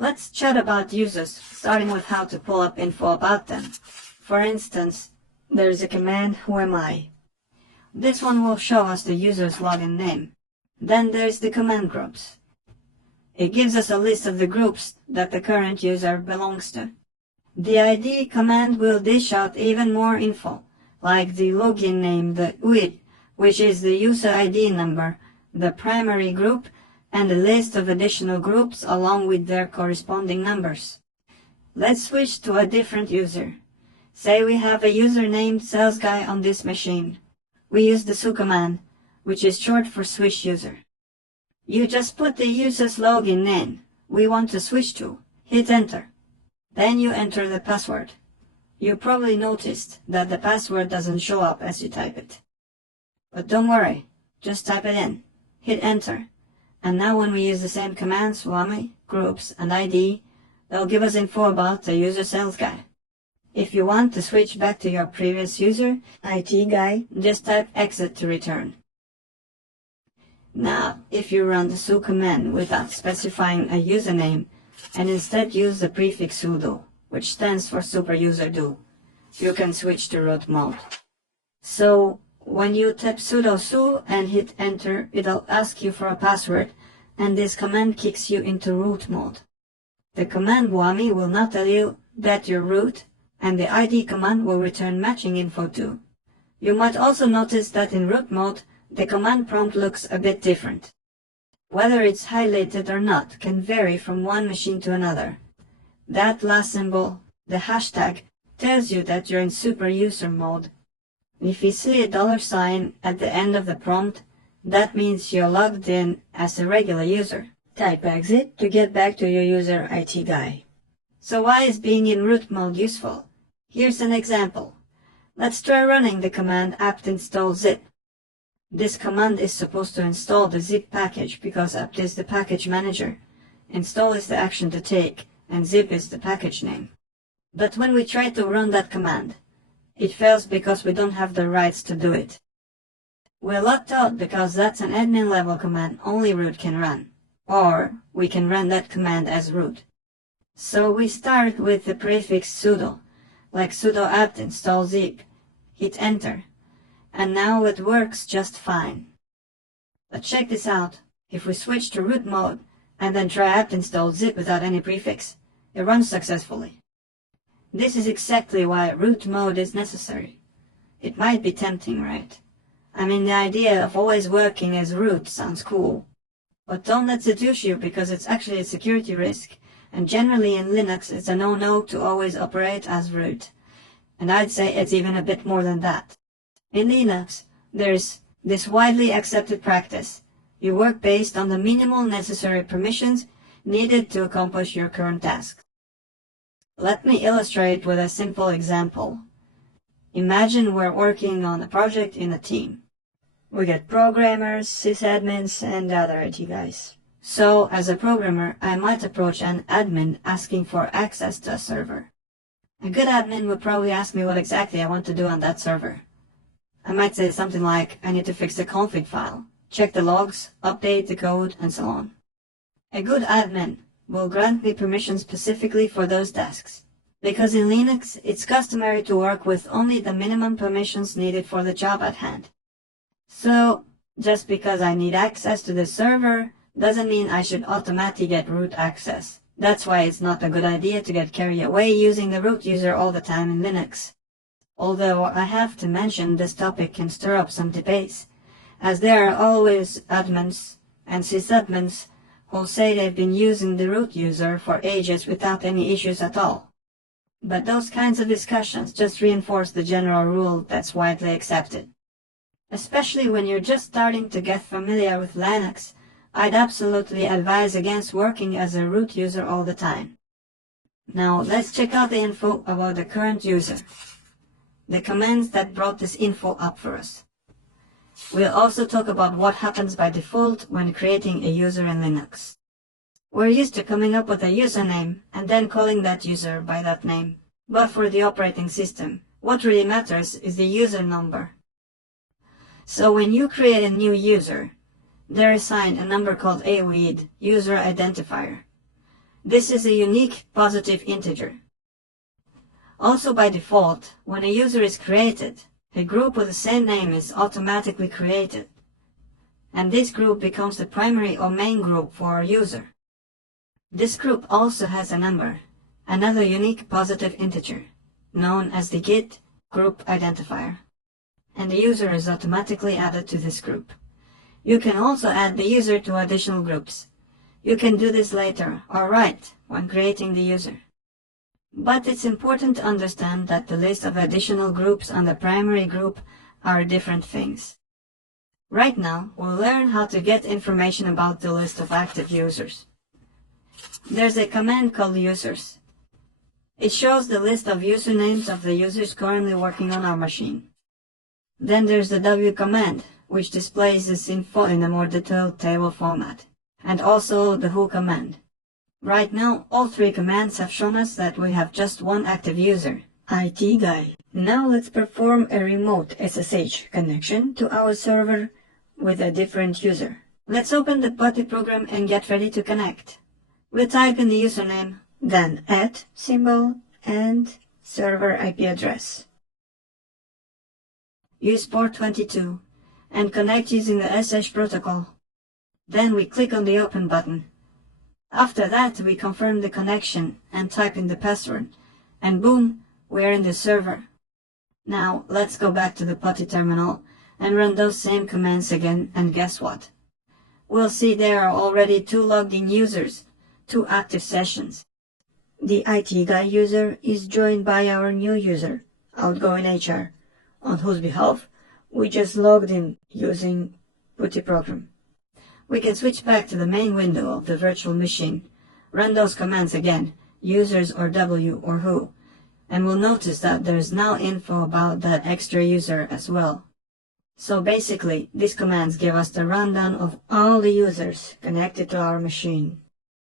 Let's chat about users, starting with how to pull up info about them. For instance, there's a command whoami. This one will show us the user's login name. Then there's the command groups. It gives us a list of the groups that the current user belongs to. The ID command will dish out even more info, like the login name, the UID, which is the user ID number, the primary group, and a list of additional groups along with their corresponding numbers. Let's switch to a different user. Say we have a user named salesguy on this machine. We use the su command, which is short for switch user. You just put the user's login name we want to switch to, hit enter. Then you enter the password. You probably noticed that the password doesn't show up as you type it. But don't worry, just type it in, hit enter. And now when we use the same commands, whoami, groups, and ID, they'll give us info about the user sales guy. If you want to switch back to your previous user, IT guy, just type exit to return. Now, if you run the su command without specifying a username, and instead use the prefix sudo, which stands for superuser you can switch to root mode. So, when you type sudo su and hit enter, it'll ask you for a password, and this command kicks you into root mode. The command whoami will now tell you that you're root, and the ID command will return matching info too. You might also notice that in root mode, the command prompt looks a bit different. Whether it's highlighted or not can vary from one machine to another. That last symbol, the hashtag, tells you that you're in super user mode. If you see a $sign at the end of the prompt, that means you're logged in as a regular user. Type exit to get back to your user IT guy. So why is being in root mode useful? Here's an example. Let's try running the command apt install zip. This command is supposed to install the zip package because apt is the package manager, install is the action to take, and zip is the package name. But when we try to run that command, it fails because we don't have the rights to do it. We're locked out because that's an admin level command only root can run, or we can run that command as root. So we start with the prefix sudo, like sudo apt install zip, hit enter, and now it works just fine. But check this out, if we switch to root mode and then try apt install zip without any prefix, it runs successfully. This is exactly why root mode is necessary. It might be tempting, right? I mean, the idea of always working as root sounds cool. But don't let seduce you because it's actually a security risk, and generally in Linux it's a no-no to always operate as root. And I'd say it's even a bit more than that. In Linux, there's this widely accepted practice. You work based on the minimal necessary permissions needed to accomplish your current task. Let me illustrate with a simple example. Imagine we're working on a project in a team. We get programmers, sysadmins, and other IT guys. So, as a programmer, I might approach an admin asking for access to a server. A good admin would probably ask me what exactly I want to do on that server. I might say something like, I need to fix the config file, check the logs, update the code, and so on. A good admin will grant me permission specifically for those tasks, because in Linux, it's customary to work with only the minimum permissions needed for the job at hand. So, just because I need access to the server doesn't mean I should automatically get root access. That's why it's not a good idea to get carried away using the root user all the time in Linux. Although I have to mention this topic can stir up some debates, as there are always admins and sysadmins who'll say they've been using the root user for ages without any issues at all. But those kinds of discussions just reinforce the general rule that's widely accepted. Especially when you're just starting to get familiar with Linux, I'd absolutely advise against working as a root user all the time. Now let's check out the info about the current user. The commands that brought this info up for us. We'll also talk about what happens by default when creating a user in Linux. We're used to coming up with a username and then calling that user by that name. But for the operating system, what really matters is the user number. So when you create a new user, they're assigned a number called a UID, user identifier. This is a unique positive integer. Also by default, when a user is created, a group with the same name is automatically created, and this group becomes the primary or main group for our user. This group also has a number, another unique positive integer, known as the GID group identifier, and the user is automatically added to this group. You can also add the user to additional groups. You can do this later or right when creating the user. But it's important to understand that the list of additional groups on the primary group are different things. Right now, we'll learn how to get information about the list of active users. There's a command called users. It shows the list of usernames of the users currently working on our machine. Then there's the w command, which displays this info in a more detailed table format, and also the who command. Right now, all three commands have shown us that we have just one active user, IT guy. Now let's perform a remote SSH connection to our server with a different user. Let's open the PuTTY program and get ready to connect. We'll type in the username, then @ and server IP address. Use port 22 and connect using the SSH protocol. Then we click on the open button. After that, we confirm the connection and type in the password, and boom, we're in the server. Now, let's go back to the PuTTY terminal and run those same commands again, and guess what? We'll see there are already 2 logged in users, 2 active sessions. The IT guy user is joined by our new user, outgoing HR, on whose behalf we just logged in using PuTTY program. We can switch back to the main window of the virtual machine, run those commands again, users or w or who, and we'll notice that there's now info about that extra user as well. So basically, these commands give us the rundown of all the users connected to our machine.